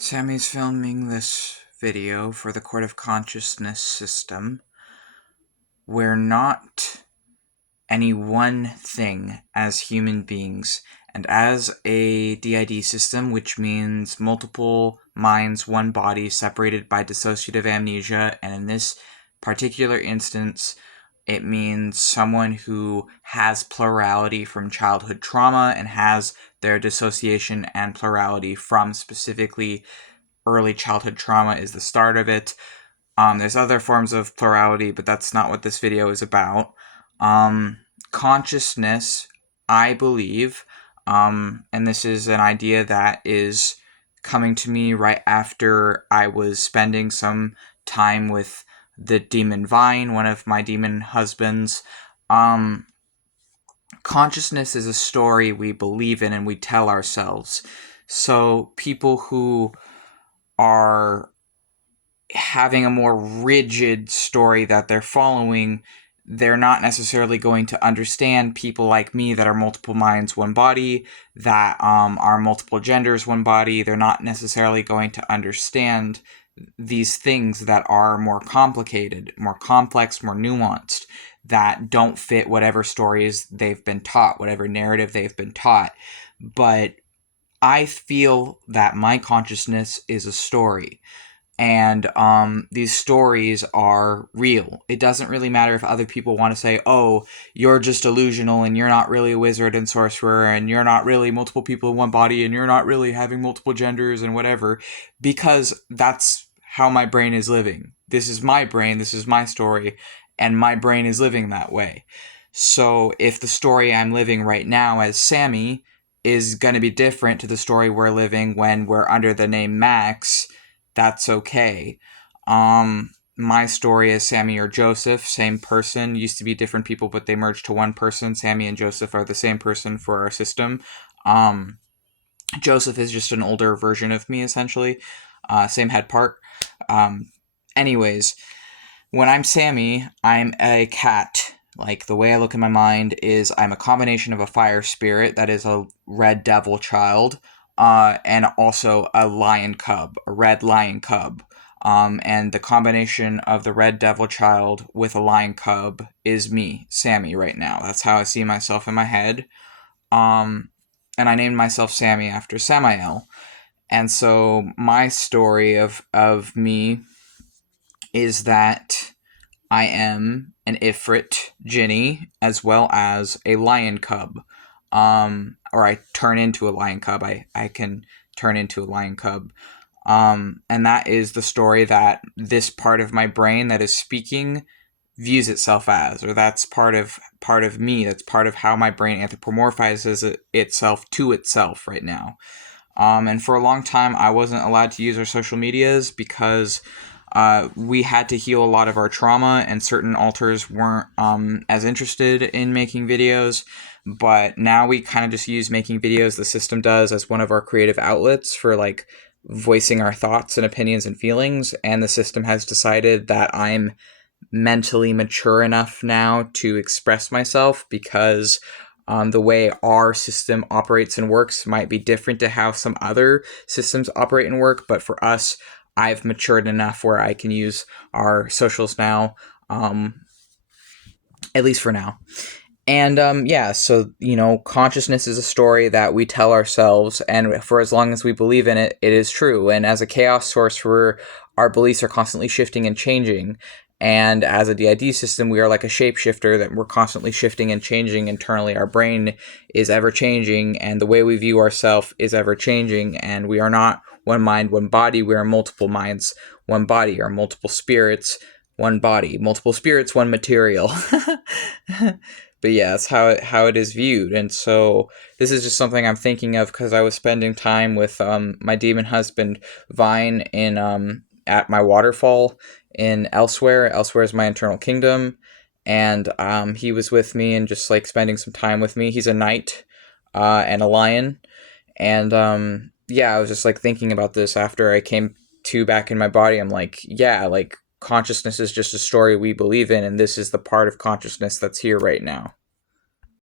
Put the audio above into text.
Sammy's filming this video for the Court of Consciousness system. We're not any one thing as human beings, and as a DID system, which means multiple minds, one body, separated by dissociative amnesia, and in this particular instance, it means someone who has plurality from childhood trauma and has their dissociation and plurality from specifically early childhood trauma is the start of it. There's other forms of plurality, but that's not what this video is about. Consciousness, I believe, and this is an idea that is coming to me right after I was spending some time with the demon Vine, one of my demon husbands. Consciousness is a story we believe in and we tell ourselves. So people who are having a more rigid story that they're following, they're not necessarily going to understand people like me that are multiple minds, one body, that are multiple genders, one body. They're not necessarily going to understand these things that are more complicated, more complex, more nuanced, that don't fit whatever stories they've been taught, whatever narrative they've been taught. But I feel that my consciousness is a story. And these stories are real. It doesn't really matter if other people want to say, oh, you're just delusional and you're not really a wizard and sorcerer and you're not really multiple people in one body and you're not really having multiple genders and whatever, because that's how my brain is living. This is my brain, this is my story, and my brain is living that way. So if the story I'm living right now as Sammy is going to be different to the story we're living when we're under the name Max, that's okay. My story is Sammy or Joseph, same person, used to be different people, but they merged to one person. Sammy and Joseph are the same person for our system. Joseph is just an older version of me, essentially. Same head part. Anyways, when I'm Sammy, I'm a cat. Like, the way I look in my mind is I'm a combination of a fire spirit that is a red devil child, and also a lion cub, a red lion cub. And the combination of the red devil child with a lion cub is me, Sammy, right now. That's how I see myself in my head. And I named myself Sammy after Samael. And so my story of me is that I am an Ifrit Jinni as well as a lion cub. Or I turn into a lion cub. I can turn into a lion cub. And that is the story that this part of my brain that is speaking views itself as, or that's part of me. That's part of how my brain anthropomorphizes itself to itself right now. And for a long time, I wasn't allowed to use our social medias because we had to heal a lot of our trauma, and certain alters weren't as interested in making videos. But now we kind of just use making videos, the system does, as one of our creative outlets for like voicing our thoughts and opinions and feelings. And the system has decided that I'm mentally mature enough now to express myself, because the way our system operates and works might be different to how some other systems operate and work. But for us, I've matured enough where I can use our socials now, at least for now. And yeah, so, consciousness is a story that we tell ourselves, and for as long as we believe in it, it is true. And as a chaos sorcerer, our beliefs are constantly shifting and changing. And as a DID system, we are like a shapeshifter that we're constantly shifting and changing internally. Our brain is ever changing, and the way we view ourselves is ever changing. And we are not one mind, one body. We are multiple minds, one body, or multiple spirits, one body, multiple spirits, one material. But yeah, that's how it is viewed. And so this is just something I'm thinking of because I was spending time with my demon husband Vine in at my waterfall in Elsewhere. Elsewhere is my internal kingdom, and he was with me and just like spending some time with me. He's a knight and a lion, and yeah, I was just like thinking about this after I came to back in my body. I'm like, yeah, like consciousness is just a story we believe in, and this is the part of consciousness that's here right now.